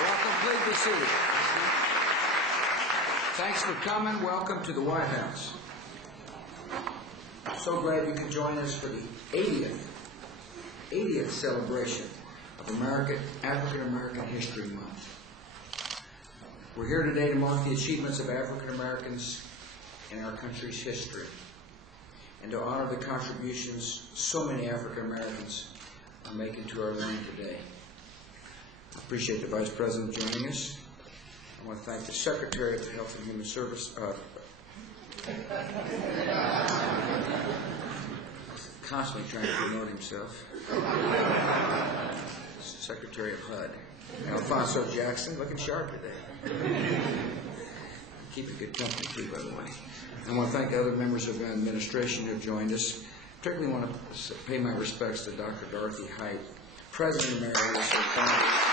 Welcome. Please be seated. Thanks for coming. Welcome to the White House. So glad you can join us for the 80th celebration of African American History Month. We're here today to mark the achievements of African Americans in our country's history and to honor the contributions so many African Americans are making to our land today. I appreciate the Vice President joining us. I want to thank the Secretary of Health and Human Services, constantly trying to promote himself, Secretary of HUD, Alfonso Jackson, looking sharp today. Keeping good company too, by the way. I want to thank other members of the administration who have joined us. Particularly want to pay my respects to Dr. Dorothy Height, President Emeritus of Congress.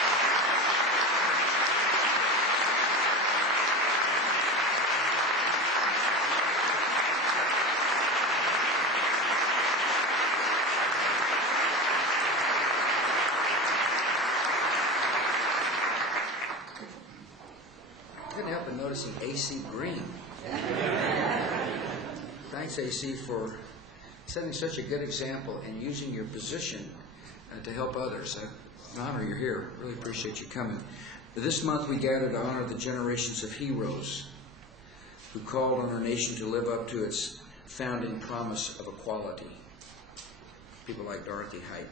Couldn't help but noticing AC Green. Thanks, AC, for setting such a good example and using your position to help others. An honor you're here. Really appreciate you coming. This month we gather to honor the generations of heroes who called on our nation to live up to its founding promise of equality. People like Dorothy Height.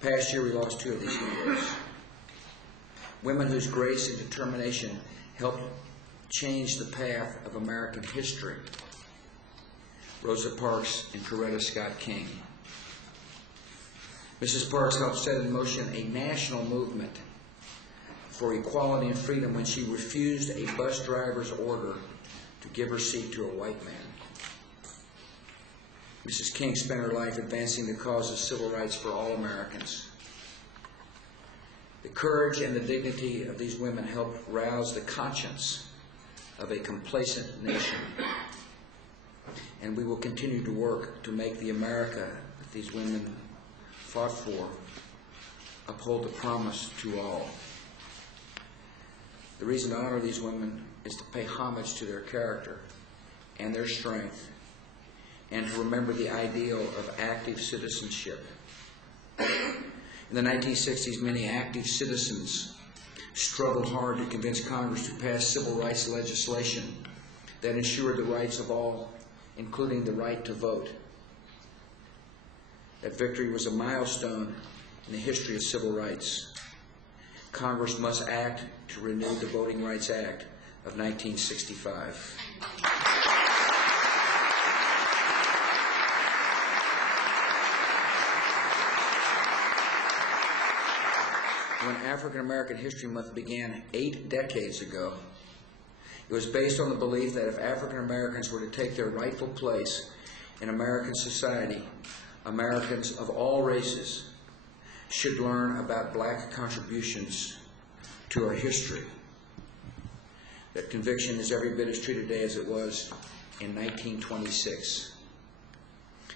Past year we lost two of these heroes. Women whose grace and determination helped change the path of American history. Rosa Parks and Coretta Scott King. Mrs. Parks helped set in motion a national movement for equality and freedom when she refused a bus driver's order to give her seat to a white man. Mrs. King spent her life advancing the cause of civil rights for all Americans. The courage and the dignity of these women helped rouse the conscience of a complacent nation. And we will continue to work to make the America that these women fought for uphold the promise to all. The reason to honor these women is to pay homage to their character and their strength and to remember the ideal of active citizenship. In the 1960s, many active citizens struggled hard to convince Congress to pass civil rights legislation that ensured the rights of all, including the right to vote. That victory was a milestone in the history of civil rights. Congress must act to renew the Voting Rights Act of 1965. When African American History Month began 8 decades ago, it was based on the belief that if African Americans were to take their rightful place in American society, Americans of all races should learn about black contributions to our history. That conviction is every bit as true today as it was in 1926.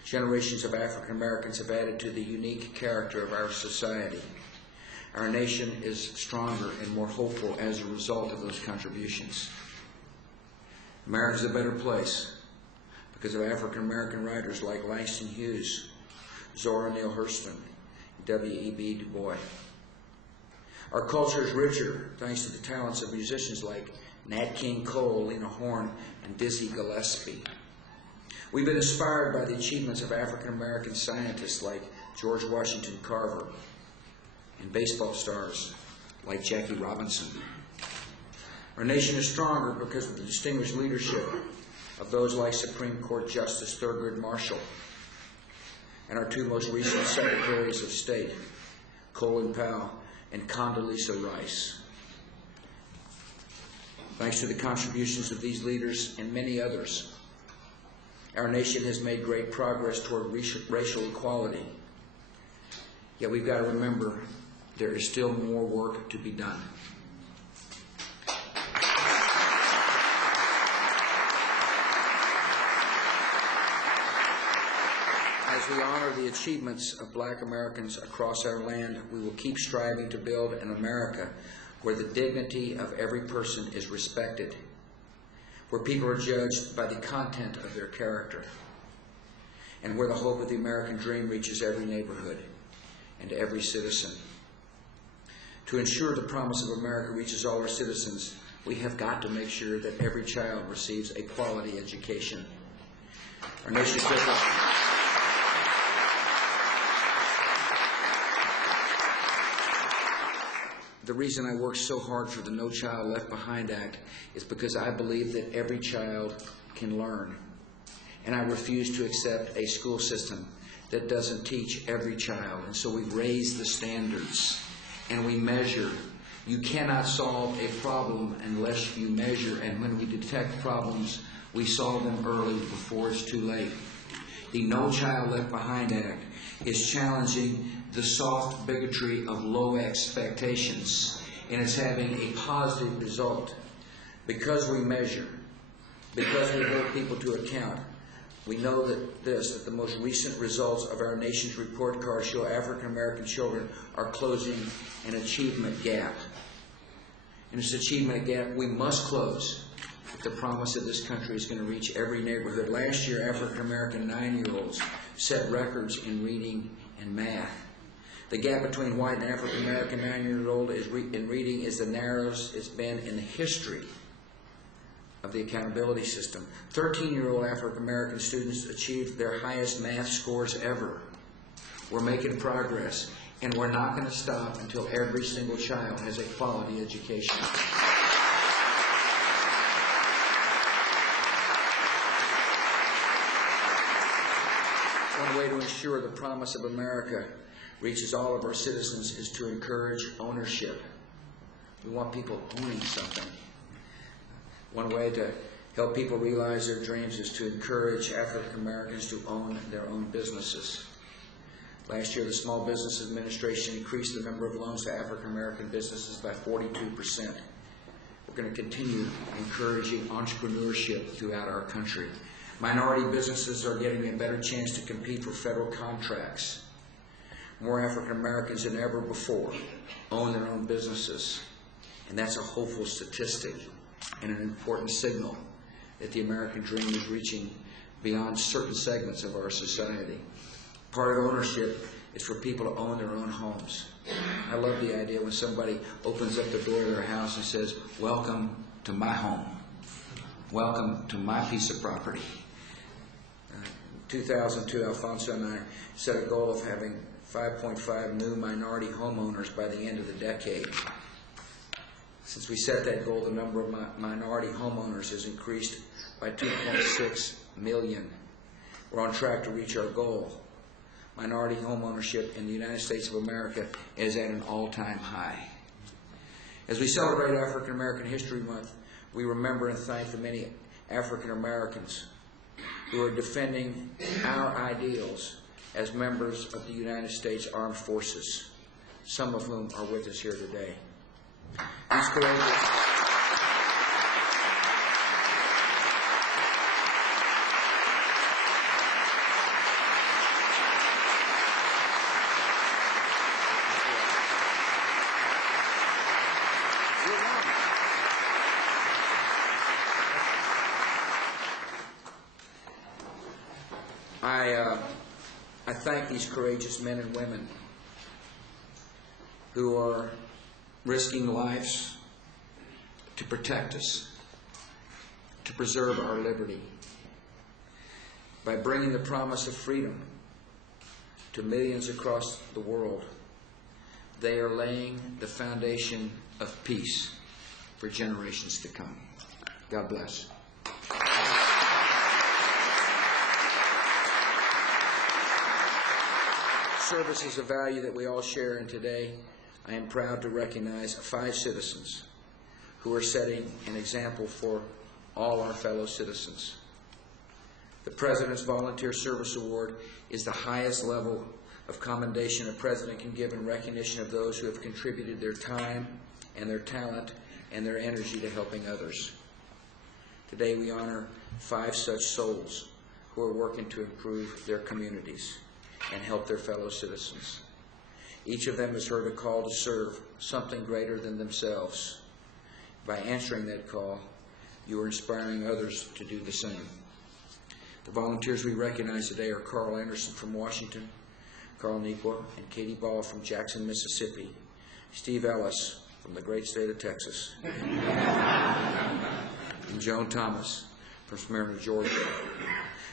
Generations of African Americans have added to the unique character of our society. Our nation is stronger and more hopeful as a result of those contributions. America is a better place because of African American writers like Langston Hughes, Zora Neale Hurston, W.E.B. Du Bois. Our culture is richer thanks to the talents of musicians like Nat King Cole, Lena Horne, and Dizzy Gillespie. We've been inspired by the achievements of African American scientists like George Washington Carver and baseball stars like Jackie Robinson. Our nation is stronger because of the distinguished leadership of those like Supreme Court Justice Thurgood Marshall and our two most recent Secretaries of State, Colin Powell and Condoleezza Rice. Thanks to the contributions of these leaders and many others, our nation has made great progress toward racial equality. Yet we've got to remember there is still more work to be done. As As we honor the achievements of Black Americans across our land, we will keep striving to build an America where the dignity of every person is respected, where people are judged by the content of their character, and where the hope of the American dream reaches every neighborhood and every citizen. To ensure the promise of America reaches all our citizens, we have got to make sure that every child receives a quality education. Our nation's The reason I work so hard for the No Child Left Behind Act is because I believe that every child can learn. And I refuse to accept a school system that doesn't teach every child. And so we raise the standards and we measure. You cannot solve a problem unless you measure. And when we detect problems, we solve them early before it's too late. The No Child Left Behind Act is challenging the soft bigotry of low expectations, and it's having a positive result. Because we measure, because we hold people to account, we know that the most recent results of our nation's report card show African American children are closing an achievement gap. And this achievement gap we must close if the promise of this country is going to reach every neighborhood. Last year, African American 9-year-olds set records in reading and math. The gap between white and African American 9-year-old in reading is the narrowest it's been in the history of the accountability system. 13-year-old African American students achieved their highest math scores ever. We're making progress, and we're not going to stop until every single child has a quality education. One way to ensure the promise of America reaches all of our citizens is to encourage ownership. We want people owning something. One way to help people realize their dreams is to encourage African Americans to own their own businesses. Last year, the Small Business Administration increased the number of loans to African American businesses by 42%. We're going to continue encouraging entrepreneurship throughout our country. Minority businesses are getting a better chance to compete for federal contracts. More African Americans than ever before own their own businesses. And that's a hopeful statistic and an important signal that the American dream is reaching beyond certain segments of our society. Part of ownership is for people to own their own homes. I love the idea when somebody opens up the door of their house and says, "Welcome to my home. Welcome to my piece of property." In 2002, Alfonso and I set a goal of having 5.5 new minority homeowners by the end of the decade. Since we set that goal, the number of minority homeowners has increased by 2.6 million. We're on track to reach our goal. Minority homeownership in the United States of America is at an all-time high. As we celebrate African American History Month, we remember and thank the many African Americans who are defending our ideals as members of the United States Armed Forces, some of whom are with us here today. These courageous I thank these courageous men and women who are risking lives to protect us, to preserve our liberty. By bringing the promise of freedom to millions across the world, they are laying the foundation of peace for generations to come. God bless. Service is a value that we all share, and today I am proud to recognize 5 citizens who are setting an example for all our fellow citizens. The President's Volunteer Service Award is the highest level of commendation a president can give in recognition of those who have contributed their time and their talent and their energy to helping others. Today we honor 5 such souls who are working to improve their communities. and help their fellow citizens. Each of them has heard a call to serve something greater than themselves. By answering that call, you are inspiring others to do the same. The volunteers we recognize today are Carl Anderson from Washington, Carl Nequa and Katie Ball from Jackson, Mississippi, Steve Ellis from the great state of Texas, and Joan Thomas from Smyrna, Georgia.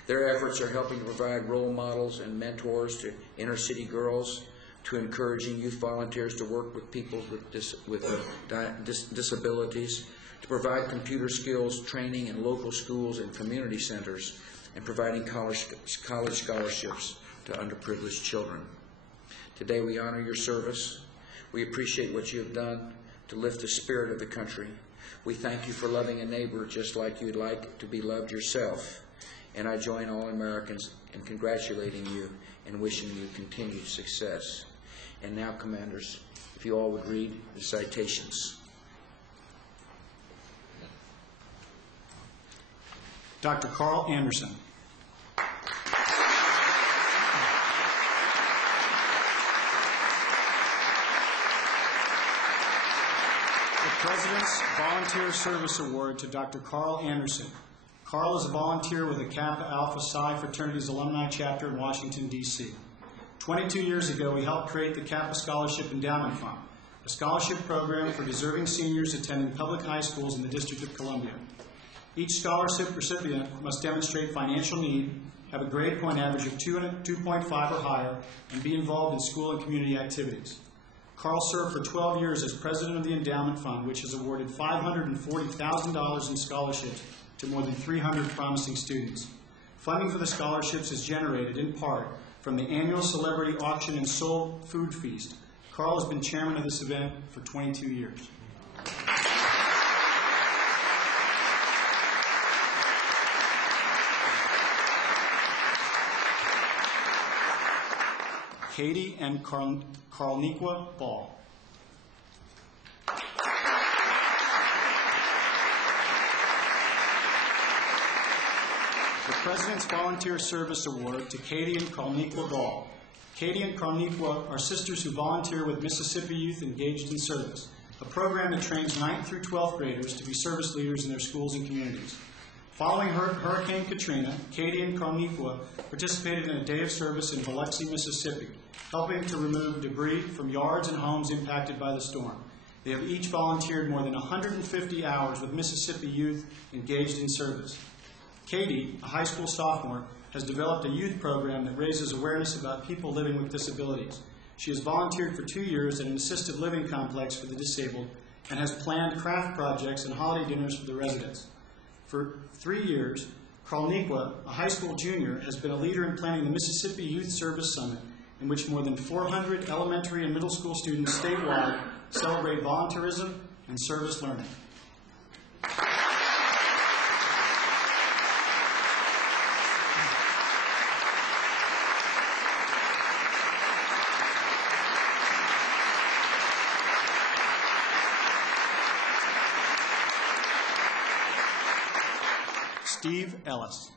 Their efforts are helping to provide role models and mentors to inner city girls, to encouraging youth volunteers to work with people with disabilities, to provide computer skills training in local schools and community centers, and providing college scholarships to underprivileged children. Today we honor your service. We appreciate what you have done to lift the spirit of the country. We thank you for loving a neighbor just like you'd like to be loved yourself. And I join all Americans in congratulating you and wishing you continued success. And now, Commanders, if you all would read the citations. Dr. Carl Anderson. The President's Volunteer Service Award to Dr. Carl Anderson. Carl is a volunteer with the Kappa Alpha Psi Fraternity's alumni chapter in Washington, D.C. 22 years ago, he helped create the Kappa Scholarship Endowment Fund, a scholarship program for deserving seniors attending public high schools in the District of Columbia. Each scholarship recipient must demonstrate financial need, have a grade point average of 2.5 or higher, and be involved in school and community activities. Carl served for 12 years as president of the Endowment Fund, which has awarded $540,000 in scholarships to more than 300 promising students. Funding for the scholarships is generated, in part, from the annual celebrity auction and soul food feast. Carl has been chairman of this event for 22 years. Katie and Carlnequa Ball. The President's Volunteer Service Award to Katie and Carlnequa Ball. Katie and Carlnequa are sisters who volunteer with Mississippi Youth Engaged in Service, a program that trains 9th through 12th graders to be service leaders in their schools and communities. Following Hurricane Katrina, Katie and Carlnequa participated in a day of service in Biloxi, Mississippi, helping to remove debris from yards and homes impacted by the storm. They have each volunteered more than 150 hours with Mississippi Youth Engaged in Service. Katie, a high school sophomore, has developed a youth program that raises awareness about people living with disabilities. She has volunteered for 2 years at an assisted living complex for the disabled and has planned craft projects and holiday dinners for the residents. For 3 years, Carlnequa, a high school junior, has been a leader in planning the Mississippi Youth Service Summit, in which more than 400 elementary and middle school students statewide celebrate volunteerism and service learning. Steve Ellis.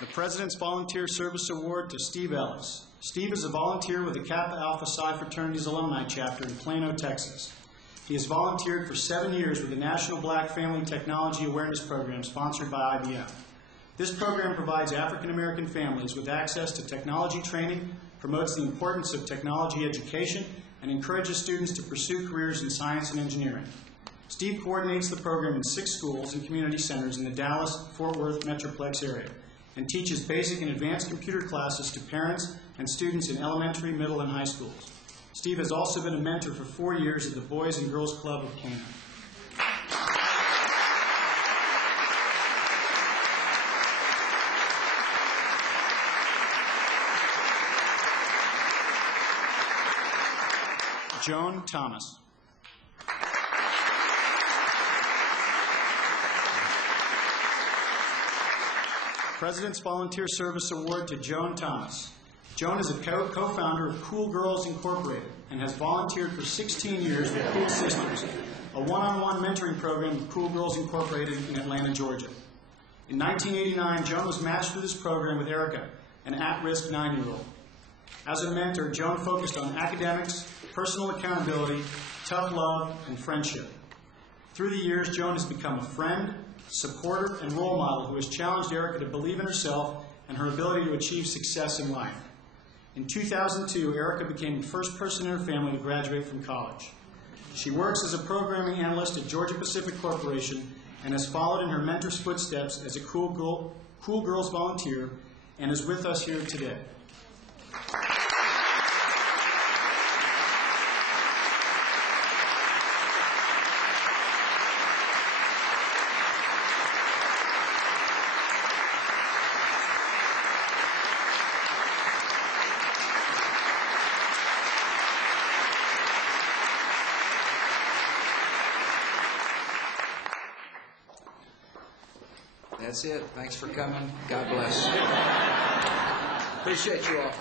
The President's Volunteer Service Award to Steve Ellis. Steve is a volunteer with the Kappa Alpha Psi Fraternity's alumni chapter in Plano, Texas. He has volunteered for 7 years with the National Black Family Technology Awareness Program sponsored by IBM. This program provides African American families with access to technology training, promotes the importance of technology education, and encourages students to pursue careers in science and engineering. Steve coordinates the program in 6 schools and community centers in the Dallas-Fort Worth Metroplex area and teaches basic and advanced computer classes to parents and students in elementary, middle, and high schools. Steve has also been a mentor for 4 years at the Boys and Girls Club of Plano. Joan Thomas. President's Volunteer Service Award to Joan Thomas. Joan is a co-founder of Cool Girls Incorporated and has volunteered for 16 years with Cool Sisters, a one-on-one mentoring program with Cool Girls Incorporated in Atlanta, Georgia. In 1989, Joan was matched through this program with Erica, an at-risk 9-year-old. As a mentor, Joan focused on academics, personal accountability, tough love, and friendship. Through the years, Joan has become a friend, supporter, and role model who has challenged Erica to believe in herself and her ability to achieve success in life. In 2002, Erica became the first person in her family to graduate from college. She works as a programming analyst at Georgia Pacific Corporation and has followed in her mentor's footsteps as a Cool Girls volunteer and is with us here today. That's it. Thanks for coming. God bless. Appreciate you all.